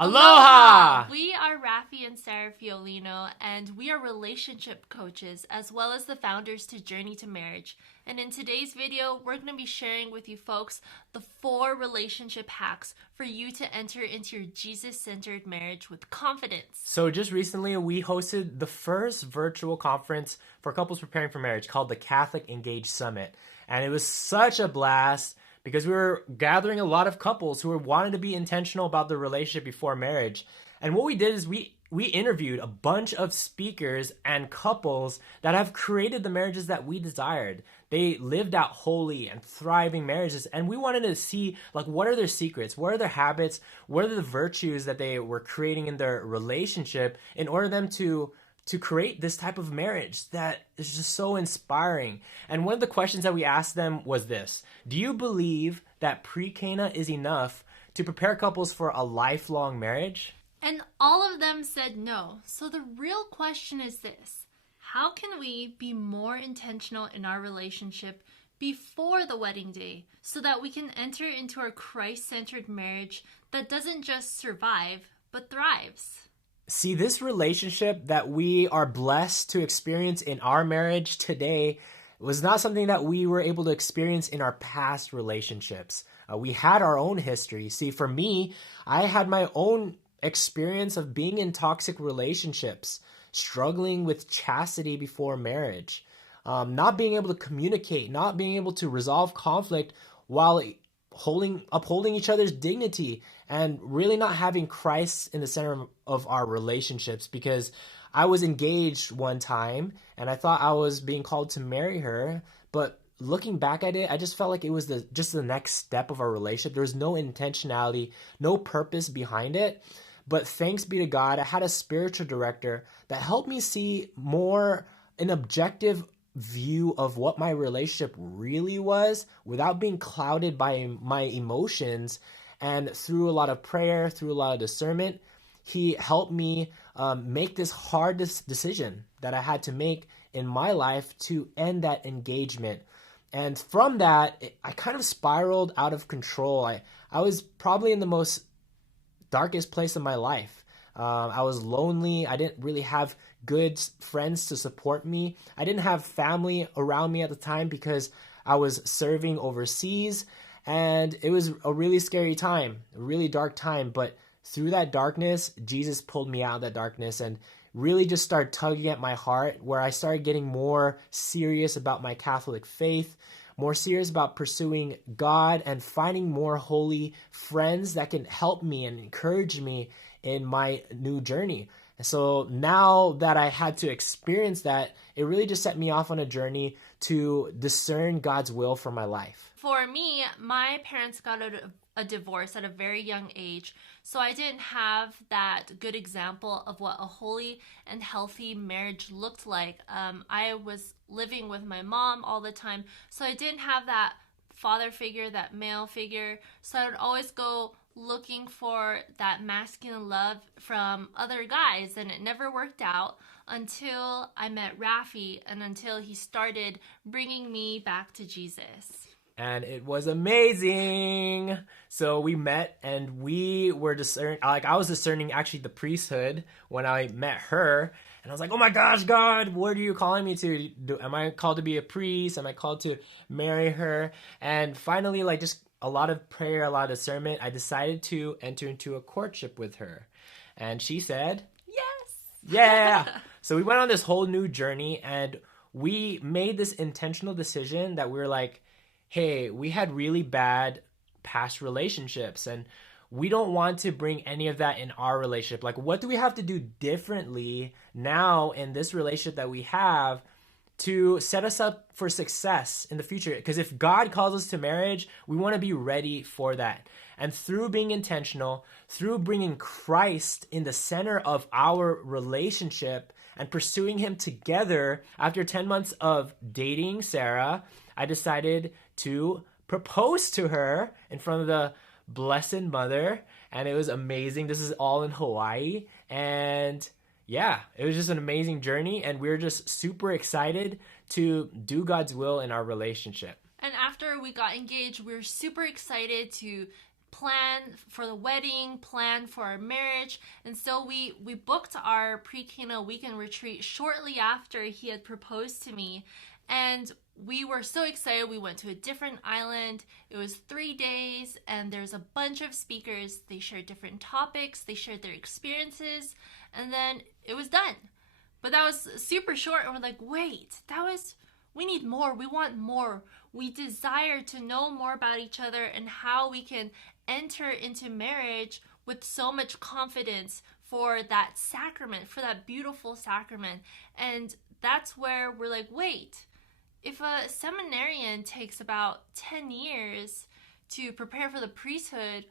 Aloha! We are Raphy and Sara Feolino, and we are relationship coaches as well as the founders to Journey to Marriage. And in today's video, we're going to be sharing with you folks the 4 relationship hacks for you to enter into your Jesus-centered marriage with confidence. So just recently, we hosted the first virtual conference for couples preparing for marriage called the Catholic Engage Summit. And it was such a blast because we were gathering a lot of couples who were wanting to be intentional about their relationship before marriage. And what we did is we interviewed a bunch of speakers and couples that have created the marriages that we desired. They lived out holy and thriving marriages, and we wanted to see, like, what are their secrets, what are their habits, what are the virtues that they were creating in their relationship in order them to create this type of marriage that is just so inspiring. And one of the questions that we asked them was this: do you believe that pre-Cana is enough to prepare couples for a lifelong marriage? And all of them said no. So the real question is this: how can we be more intentional in our relationship before the wedding day so that we can enter into our Christ-centered marriage that doesn't just survive, but thrives? See, this relationship that we are blessed to experience in our marriage today was not something that we were able to experience in our past relationships. We had our own history. See, for me, I had my own experience of being in toxic relationships, struggling with chastity before marriage, not being able to communicate, not being able to resolve conflict while upholding each other's dignity, and really not having Christ in the center of our relationships. Because I was engaged one time and I thought I was being called to marry her, but looking back at it, I just felt like it was just the next step of our relationship. There was no intentionality, no purpose behind it. But thanks be to God, I had a spiritual director that helped me see more an objective view of what my relationship really was without being clouded by my emotions. And through a lot of prayer, through a lot of discernment, he helped me make this hard decision that I had to make in my life to end that engagement. And from that, I kind of spiraled out of control. I was probably in the most darkest place of my life. I was lonely. I didn't really have good friends to support me. I didn't have family around me at the time because I was serving overseas, and it was a really scary time, a really dark time. But through that darkness, Jesus pulled me out of that darkness and really just started tugging at my heart, where I started getting more serious about my Catholic faith, more serious about pursuing God, and finding more holy friends that can help me and encourage me in my new journey. And so now that I had to experience that, it really just set me off on a journey to discern God's will for my life. For me, my parents got a divorce at a very young age, so I didn't have that good example of what a holy and healthy marriage looked like. I was living with my mom all the time, so I didn't have that father figure, that male figure, so I would always go looking for that masculine love from other guys, and it never worked out until I met Raphy and until he started bringing me back to Jesus. And it was amazing. So we met and we were discerning, like I was discerning actually the priesthood when I met her. And I was like, oh my gosh, God, what are you calling me to? Am I called to be a priest? Am I called to marry her? And finally, like just a lot of prayer, a lot of discernment, I decided to enter into a courtship with her. And she said, yes. Yeah. So we went on this whole new journey, and we made this intentional decision that we were like, hey, we had really bad past relationships, and we don't want to bring any of that in our relationship. Like, what do we have to do differently now in this relationship that we have to set us up for success in the future? Because if God calls us to marriage, we want to be ready for that. And through being intentional, through bringing Christ in the center of our relationship and pursuing him together, after 10 months of dating Sara, I decided to propose to her in front of the Blessed Mother, and it was amazing. This is all in Hawaii, and yeah, it was just an amazing journey, and we were just super excited to do God's will in our relationship. And after we got engaged, we were super excited to plan for the wedding, plan for our marriage. And so we booked our pre-Cana weekend retreat shortly after he had proposed to me. And we were so excited. We went to a different island. It was 3 days, and there's a bunch of speakers. They shared different topics. They shared their experiences, and then it was done. But that was super short, and we're like, wait, we need more. We want more. We desire to know more about each other and how we can enter into marriage with so much confidence for that sacrament, for that beautiful sacrament. And that's where we're like, wait, if a seminarian takes about 10 years to prepare for the priesthood,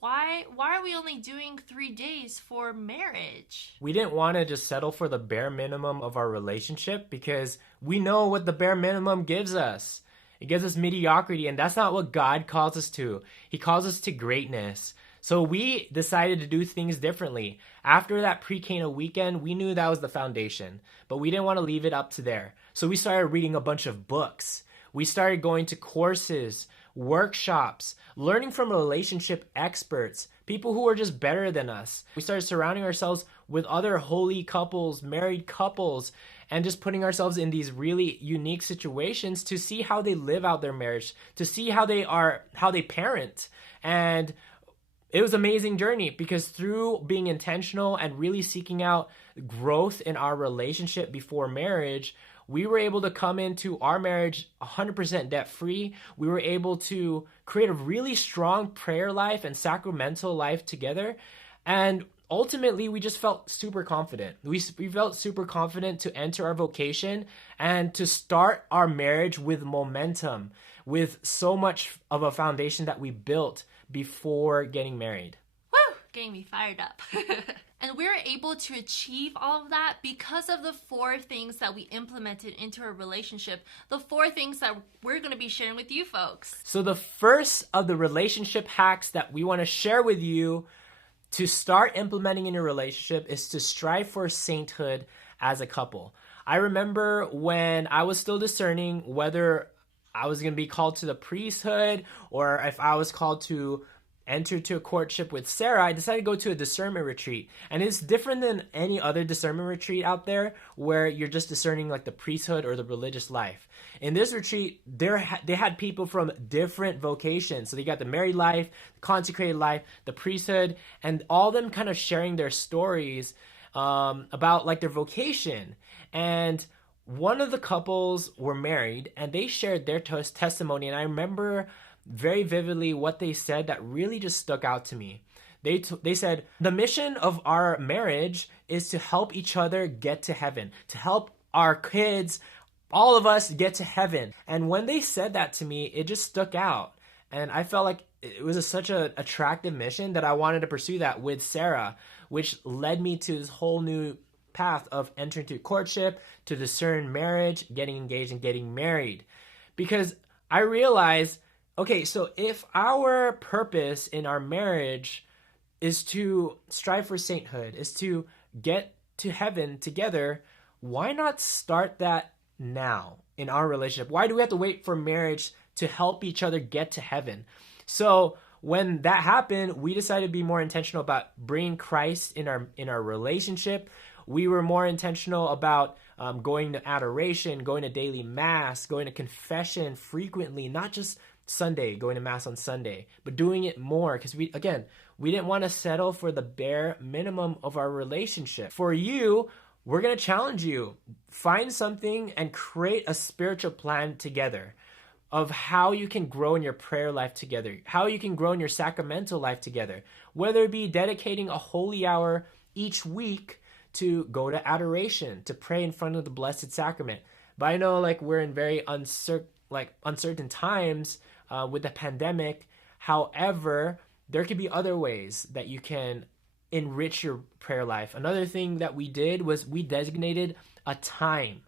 why are we only doing 3 days for marriage? We didn't want to just settle for the bare minimum of our relationship because we know what the bare minimum gives us. It gives us mediocrity, and that's not what God calls us to. He calls us to greatness. So we decided to do things differently. After that pre-Cana weekend, we knew that was the foundation, but we didn't want to leave it up to there. So we started reading a bunch of books. We started going to courses, workshops, learning from relationship experts, people who are just better than us. We started surrounding ourselves with other holy couples, married couples, and just putting ourselves in these really unique situations to see how they live out their marriage, to see how they parent. And it was an amazing journey because through being intentional and really seeking out growth in our relationship before marriage, we were able to come into our marriage 100% debt-free. We were able to create a really strong prayer life and sacramental life together. And ultimately, we just felt super confident. We felt super confident to enter our vocation and to start our marriage with momentum, with so much of a foundation that we built before getting married. Woo! Getting me fired up. And we were able to achieve all of that because of the 4 things that we implemented into our relationship. The 4 things that we're going to be sharing with you folks. So the first of the relationship hacks that we want to share with you to start implementing in your relationship is to strive for sainthood as a couple. I remember when I was still discerning whether I was going to be called to the priesthood or if I was called to enter to a courtship with Sara, I decided to go to a discernment retreat. And it's different than any other discernment retreat out there where you're just discerning like the priesthood or the religious life. In this retreat, they had people from different vocations. So they got the married life, the consecrated life, the priesthood, and all of them kind of sharing their stories about like their vocation. And one of the couples were married and they shared their testimony. And I remember very vividly what they said that really just stuck out to me. They said, the mission of our marriage is to help each other get to heaven, to help our kids, all of us get to heaven. And when they said that to me, it just stuck out. And I felt like it was such an attractive mission that I wanted to pursue that with Sara, which led me to this whole new path of entering to courtship, to discern marriage, getting engaged, and getting married. Because I realized, okay, so if our purpose in our marriage is to strive for sainthood, is to get to heaven together, why not start that now in our relationship? Why do we have to wait for marriage to help each other get to heaven? So when that happened, we decided to be more intentional about bringing Christ in our relationship. We were more intentional about going to adoration, going to daily mass, going to confession frequently, not just Sunday, going to mass on Sunday, but doing it more because we didn't want to settle for the bare minimum of our relationship. For you, we're going to challenge you. Find something and create a spiritual plan together of how you can grow in your prayer life together, how you can grow in your sacramental life together, whether it be dedicating a holy hour each week to go to adoration, to pray in front of the Blessed Sacrament. But I know we're in very uncertain times with the pandemic. However, there could be other ways that you can enrich your prayer life. Another thing that we did was we designated a time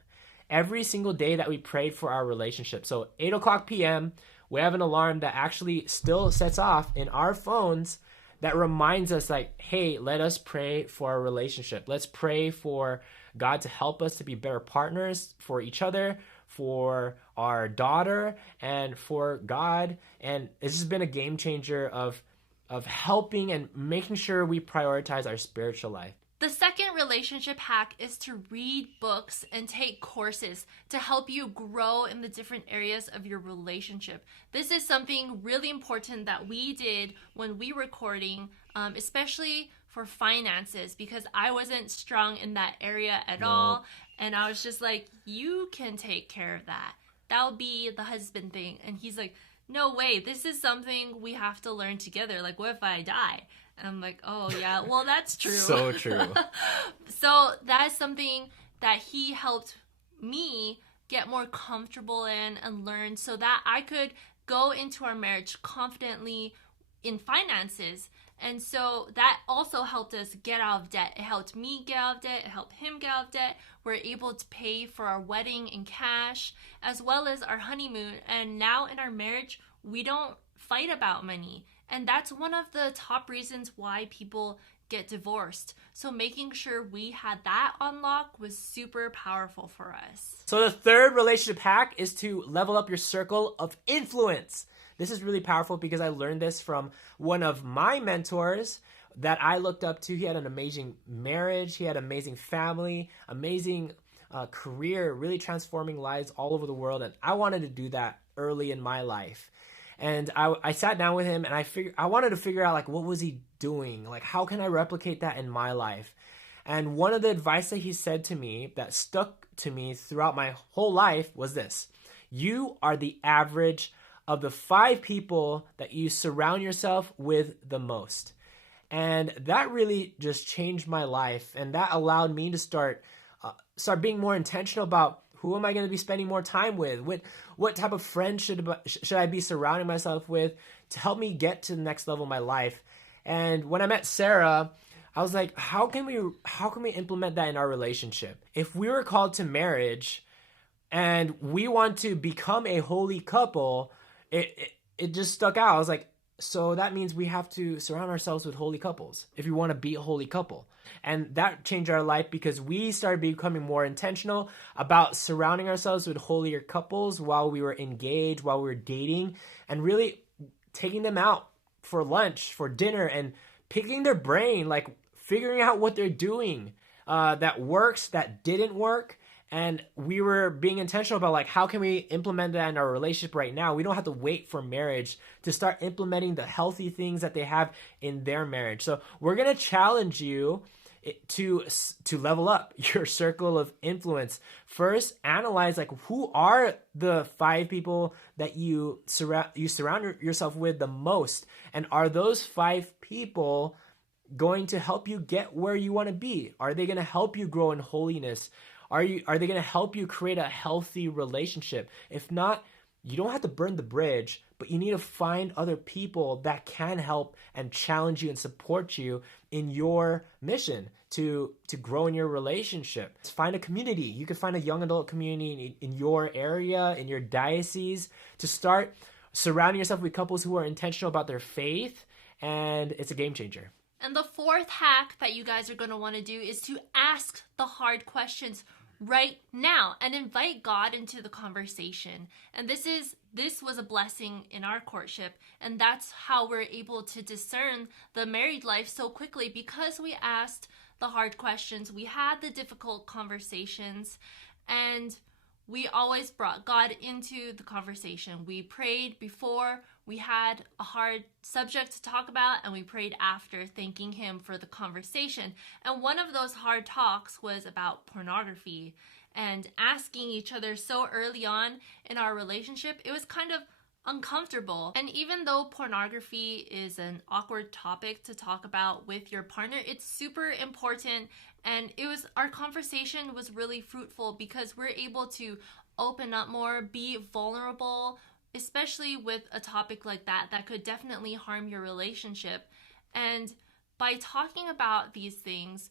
every single day that we prayed for our relationship. So 8:00 p.m., we have an alarm that actually still sets off in our phones that reminds us hey, let us pray for our relationship. Let's pray for God to help us to be better partners for each other, for our daughter, and for God. And it's just been a game changer of of helping and making sure we prioritize our spiritual life. The second relationship hack is to read books and take courses to help you grow in the different areas of your relationship. This is something really important that we did when we were courting, especially for finances, because I wasn't strong in that area at all. And I was just like, you can take care of that. That'll be the husband thing. And he's like, no way, this is something we have to learn together. Like, what if I die? And I'm like, oh yeah, well, that's true. So true. So that's something that he helped me get more comfortable in and learn so that I could go into our marriage confidently in finances. And so that also helped us get out of debt. It helped me get out of debt. It helped him get out of debt. We're able to pay for our wedding in cash as well as our honeymoon. And now in our marriage, we don't fight about money. And that's one of the top reasons why people get divorced. So making sure we had that on lock was super powerful for us. So the third relationship hack is to level up your circle of influence. This is really powerful because I learned this from one of my mentors that I looked up to. He had an amazing marriage. He had an amazing family, amazing career, really transforming lives all over the world. And I wanted to do that early in my life. And I sat down with him and I wanted to figure out, like, what was he doing? Like, how can I replicate that in my life? And one of the advice that he said to me that stuck to me throughout my whole life was this: you are the average of the 5 people that you surround yourself with the most. And that really just changed my life. And that allowed me to start being more intentional about who am I going to be spending more time with? What type of friends should I be surrounding myself with to help me get to the next level of my life? And when I met Sara, I was like, how can we implement that in our relationship? If we were called to marriage and we want to become a holy couple, it just stuck out. I was like, so that means we have to surround ourselves with holy couples if we want to be a holy couple. And that changed our life because we started becoming more intentional about surrounding ourselves with holier couples while we were engaged, while we were dating, and really taking them out for lunch, for dinner, and picking their brain, like figuring out what they're doing that works, that didn't work. And we were being intentional about, like, how can we implement that in our relationship right now? We don't have to wait for marriage to start implementing the healthy things that they have in their marriage. So we're going to challenge you to level up your circle of influence. First, analyze, like, who are the 5 people that you surround yourself with the most? And are those 5 people going to help you get where you want to be? Are they going to help you grow in holiness? Are they going to help you create a healthy relationship? If not, you don't have to burn the bridge, but you need to find other people that can help and challenge you and support you in your mission to grow in your relationship. Find a community. You could find a young adult community in your area, in your diocese, to start surrounding yourself with couples who are intentional about their faith, and it's a game changer. And the fourth hack that you guys are going to want to do is to ask the hard questions right now and invite God into the conversation. And this was a blessing in our courtship, and that's how we're able to discern the married life so quickly, because we asked the hard questions, we had the difficult conversations, and we always brought God into the conversation. We prayed before we had a hard subject to talk about, and we prayed after, thanking Him for the conversation. And one of those hard talks was about pornography, and asking each other so early on in our relationship, it was kind of uncomfortable. And even though pornography is an awkward topic to talk about with your partner, it's super important. And our conversation was really fruitful because we're able to open up more, be vulnerable, especially with a topic like that could definitely harm your relationship. And by talking about these things,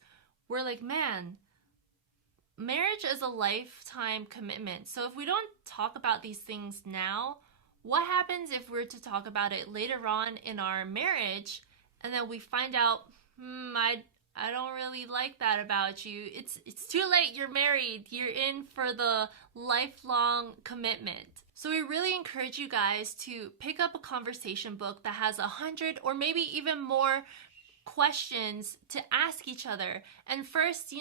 we're like, man, marriage is a lifetime commitment. So if we don't talk about these things now, what happens if we're to talk about it later on in our marriage, and then we find out, I don't really like that about you. It's too late. You're married. You're in for the lifelong commitment. So we really encourage you guys to pick up a conversation book that has 100 or maybe even more questions to ask each other. And first,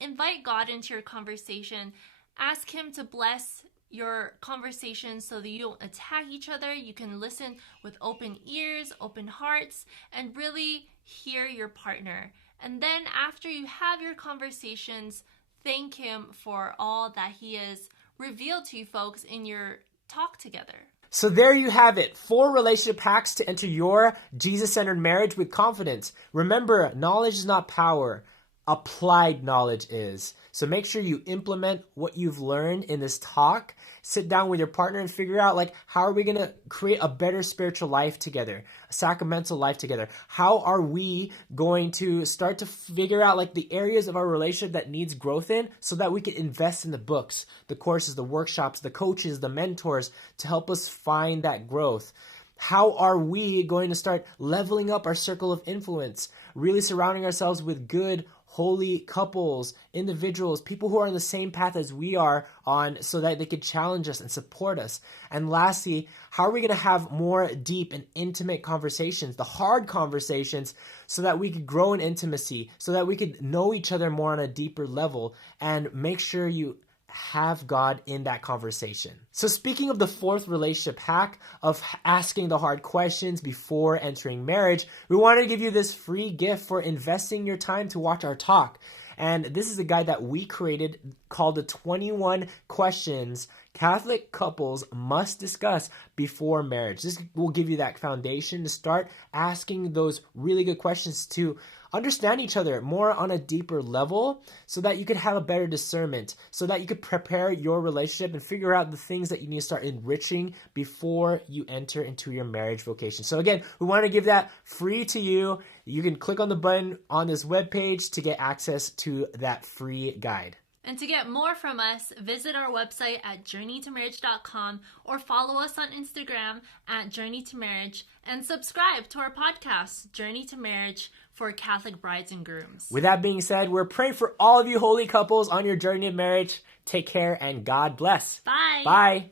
invite God into your conversation. Ask Him to bless your conversation so that you don't attack each other. You can listen with open ears, open hearts, and really hear your partner. And then after you have your conversations, thank Him for all that He has revealed to you folks in your talk together. So there you have it, 4 relationship hacks to enter your Jesus-centered marriage with confidence. Remember, knowledge is not power. Applied knowledge is. So make sure you implement what you've learned in this talk. Sit down with your partner and figure out how are we going to create a better spiritual life together, a sacramental life together? How are we going to start to figure out the areas of our relationship that needs growth in so that we can invest in the books, the courses, the workshops, the coaches, the mentors to help us find that growth? How are we going to start leveling up our circle of influence, really surrounding ourselves with good, holy couples, individuals, people who are on the same path as we are on so that they could challenge us and support us? And lastly, how are we going to have more deep and intimate conversations, the hard conversations, so that we could grow in intimacy, so that we could know each other more on a deeper level, and make sure you have God in that conversation. So speaking of the 4th relationship hack of asking the hard questions before entering marriage, we wanted to give you this free gift for investing your time to watch our talk. And this is a guide that we created called the 21 questions Catholic couples must discuss before marriage. This will give you that foundation to start asking those really good questions to understand each other more on a deeper level so that you could have a better discernment, so that you could prepare your relationship and figure out the things that you need to start enriching before you enter into your marriage vocation. So again, we want to give that free to you. You can click on the button on this webpage to get access to that free guide. And to get more from us, visit our website at journeytomarriage.com or follow us on Instagram at Journey to Marriage and subscribe to our podcast, Journey to Marriage, for Catholic brides and grooms. With that being said, we're praying for all of you holy couples on your journey of marriage. Take care and God bless. Bye. Bye.